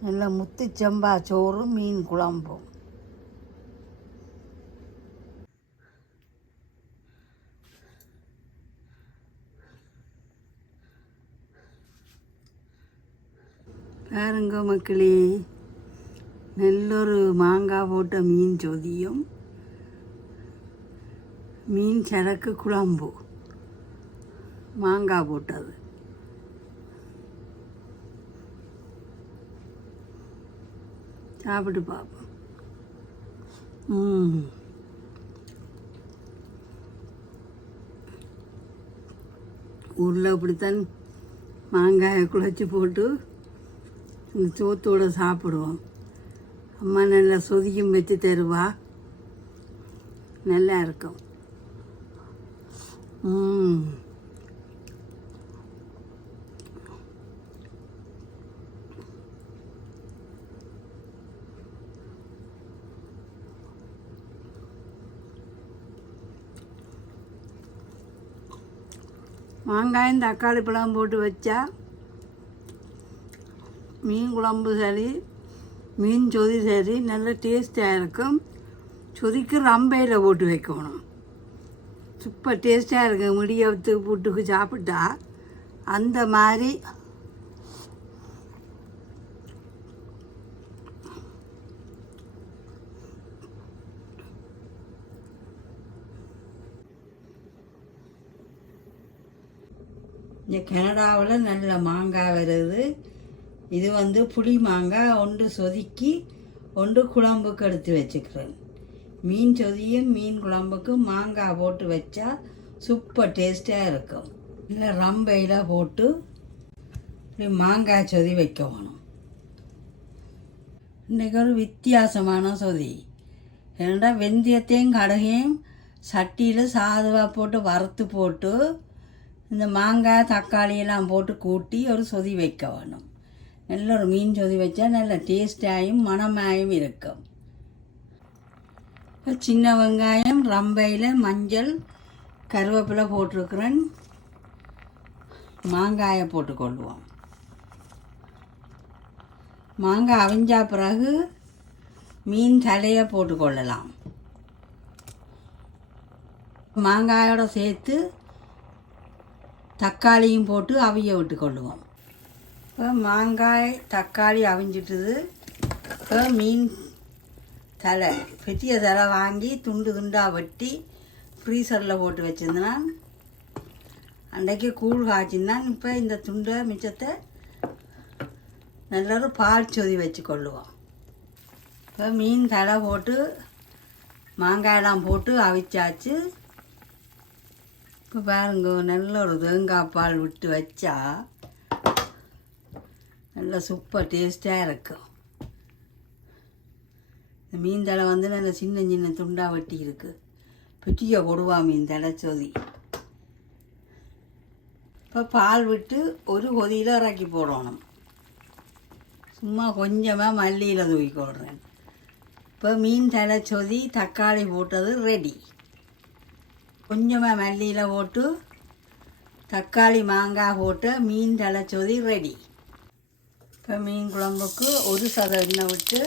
நல்ல முத்துச்சம்பா சோறும் மீன் குழம்பும் பாருங்க மக்களே நல்லொரு மாங்காய் போட்ட மீன் சொதியும் மீன் சரக்கு குழம்பு மாங்காய் போட்டது சாப்பிட்டு பார்ப்போம். ம் ஊரில் அப்படித்தான் மாங்காயை குழச்சி போட்டு இந்த சோத்தோட சாப்பிடுவோம். அம்மா நல்லா சொதிக்கும் வச்சு தருவா. நல்லா இருக்கும். ம் மாங்காயும் தக்காளி பழம் போட்டு வச்சா மீன் குழம்பு சரி மீன் சொதி சரி நல்ல டேஸ்ட்டாக இருக்கும். சொதிக்கு ரம்பையில் போட்டு வைக்கணும். சூப்பர் டேஸ்ட்டாக இருக்கும் முடியத்துக்கு புட்டுக்கு சாப்பிட்டா அந்த மாதிரி இந்த கனடாவில் நல்ல மாங்காய் வருது. இது வந்து புளி மாங்காய் ஒன்று சொதுக்கி ஒன்று குழம்புக்கு எடுத்து வச்சுக்கிறேன். மீன் சொதியும் மீன் குழம்புக்கும் மாங்காய் போட்டு வச்சா சூப்பர் டேஸ்ட்டாக இருக்கும். இல்லை ரம்பையில் போட்டு இப்படி மாங்காய் சொதி வைக்க வேணும். இன்றைக்கி ஒரு வித்தியாசமான சொதி. ஏன்னா வெந்தயத்தையும் கடுகையும் சட்டியில் சாதுவாக போட்டு வறுத்து போட்டு இந்த மாங்காய் தக்காளி எல்லாம் போட்டு கூட்டி ஒரு சொதி வைக்க வேணும். நல்ல ஒரு மீன் சொதி வச்சா நல்ல டேஸ்டாயும் மணமாயும் இருக்கும். இப்போ சின்ன வெங்காயம் ரம்பையில் மஞ்சள் கருவேப்பிலை போட்டிருக்கிறேன். மாங்காயை போட்டுக்கொள்வோம் மாங்காய் அவிஞ்சா பிறகு மீன் தலையை போட்டுக்கொள்ளலாம் மாங்காயோட சேர்த்து தக்காளியும் போட்டு அவிய விட்டு கொள்ளுவோம். இப்போ மாங்காய் தக்காளி அவிஞ்சிட்டுது. இப்போ மீன் தலை பெரிய தலை வாங்கி துண்டு துண்டாக வெட்டி ஃப்ரீசரில் போட்டு வச்சுருந்தேன். அன்றைக்கு கூழ் காய்ச்சிருந்தான். இப்போ இந்த துண்டை மிச்சத்தை நல்ல பால் சொதி வச்சு கொள்ளுவோம். இப்போ மீன் தலை போட்டு மாங்காயெல்லாம் போட்டு அவிச்சாச்சு. இப்போ பாருங்க நல்ல ஒரு தேங்காய் பால் விட்டு வச்சா நல்ல சூப்பர் டேஸ்ட்டாக இருக்கும் இந்த மீன் தலை வந்து நல்ல சின்ன சின்ன துண்டாக வெட்டி இருக்கு. பிட்டியை போடுவா மீன் தலை சொதி இப்போ பால் விட்டு ஒரு கொதியில் இறக்கி போடணும். சும்மா கொஞ்சமாக மல்லியில் தூக்கி கொள்றேன் இப்போ மீன் தலை சொதி தக்காளி போட்டது ரெடி கொஞ்சமாக மல்லியில் போட்டு தக்காளி மாங்காய் போட்டு மீன் தலைச்சொதி ரெடி இப்போ மீன் குழம்புக்கு ஒரு சத எண்ணெய் விட்டு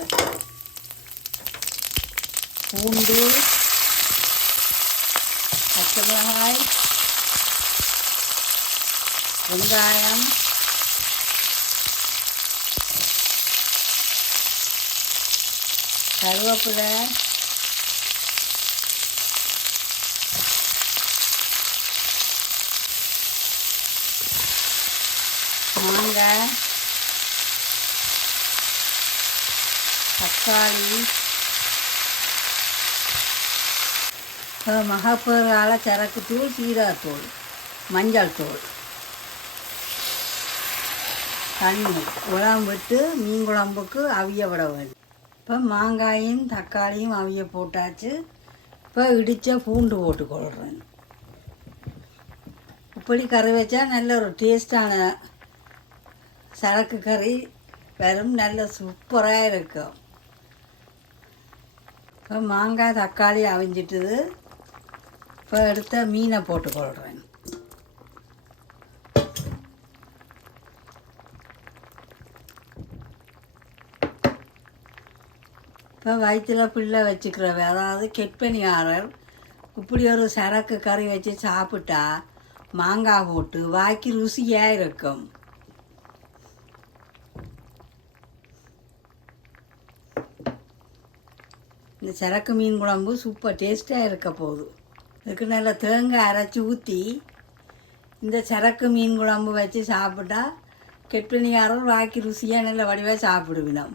பூண்டு பச்சை மிளகாய் வெங்காயம் கருவேப்பிலை மாங்காய் தக்காளி மகப்பேறால சரக்கு தூள் சீரகத்தூள் மஞ்சள் தூள். தண்ணி குழம்பு விட்டு மீன் குழம்புக்கு அவிய விட வேண்டும் இப்போ மாங்காயும் தக்காளியும் அவிய போட்டாச்சு. இப்போ இடித்த பூண்டு போட்டு கொள்கிறேன் இப்படி கறி வச்சா நல்ல ஒரு டேஸ்டான சரக்கு கறி வெறும் நல்ல சூப்பராக இருக்கும் இப்போ மாங்காய் தக்காளி அவிஞ்சிட்டுது. இப்போ எடுத்த மீனை போட்டுக்கொள்கிறேன் இப்போ வயிற்றுல பிள்ளை வச்சுக்கிறவ அதாவது கெட்பணியாரர் இப்படி ஒரு சரக்கு கறி வச்சு சாப்பிட்டா மாங்காய் போட்டு வாய்க்கு ருசியாக இருக்கும். இந்த சரக்கு மீன் குழம்பு சூப்பர் டேஸ்ட்டாக இருக்க போகுது. இதுக்கு நல்லா தேங்காய் அரைச்சி ஊற்றி இந்த சரக்கு மீன் குழம்பு வச்சு சாப்பிட்டா கெட்பனியாரர் வாக்கி ருசியாக நல்ல வடிவாக சாப்பிடுவினோம்.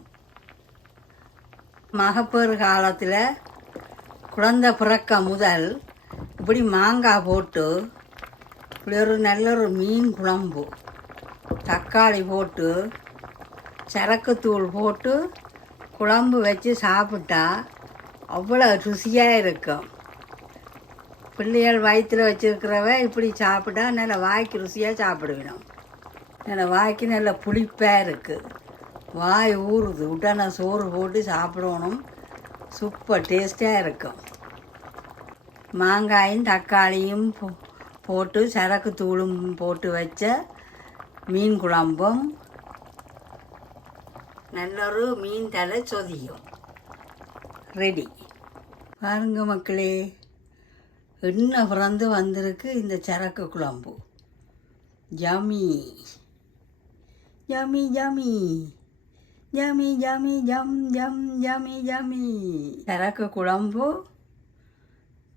மகப்பேறு காலத்தில் குழந்தை பிறக்க முதல் இப்படி மாங்காய் போட்டு இப்படி ஒரு நல்ல ஒரு மீன் குழம்பு தக்காளி போட்டு சரக்குத்தூள் போட்டு குழம்பு வச்சு சாப்பிட்டா அவ்வளோ ருசியாக இருக்கும். பிள்ளைகள் வயிற்றில் வச்சுருக்கிறவ இப்படி சாப்பிட்டா நல்ல வாய்க்கு ருசியாக சாப்பிடுவிடும். நல்ல வாய்க்கு நல்ல புளிப்பாக இருக்குது வாய் ஊறுது. உடனே சோறு போட்டு சாப்பிடணும். சூப்பர் டேஸ்ட்டாக இருக்கும். மாங்காயும் தக்காளியும் போ- போட்டு சரக்கு தூளும் போட்டு வச்ச மீன் குழம்பும். நல்லொரு மீன் தலை சொதியும். ரெடி. பாருங்க மக்களே என்ன பிறந்து வந்திருக்கு இந்த சரக்கு குழம்பு? ஜமி. ஜமி ஜமி. ஜமி ஜமி ஜம் ஜம் ஜமி ஜமி. சரக்கு குழம்பு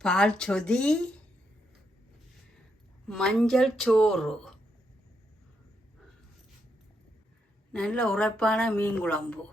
பால் சொதி மஞ்சள் சோறு. நல்ல உரைப்பான மீன் குழம்பு.